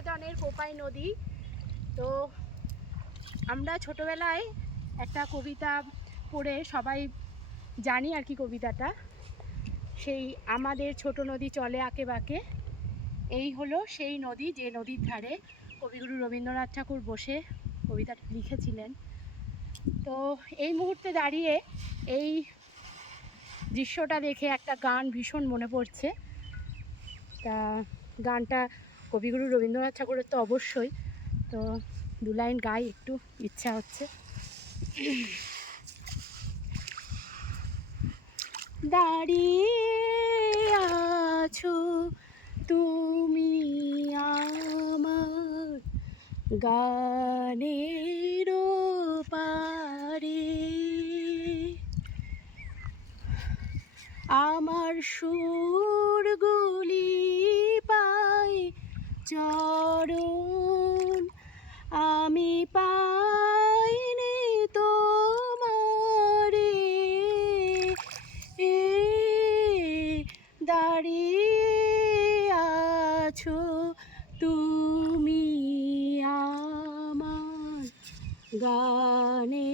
নিকেতনের কোপাই নদী। তো আমরা ছোটোবেলায় একটা কবিতা পড়ে সবাই জানি আর কি কবিতাটা, সেই আমাদের ছোট নদী চলে আঁকে বাঁকে, এই হলো সেই নদী যে নদীর ধারে কবিগুরু রবীন্দ্রনাথ ঠাকুর বসে কবিতাটা লিখেছিলেন। তো এই মুহূর্তে দাঁড়িয়ে এই দৃশ্যটা দেখে একটা গান ভীষণ মনে পড়ছে। তা গানটা কবিগুরু রবীন্দ্রনাথ ঠাকুরের তো অবশ্যই, তো দু লাইন গাই, একটু ইচ্ছা হচ্ছে। দাঁড়িয়ে আছো তুমি আমার গানের পারে, আমার সুরগুলি পাই চরণ, আমি পাইনি তোমারে, দাঁড়িয়ে আছো তুমি আমার গানে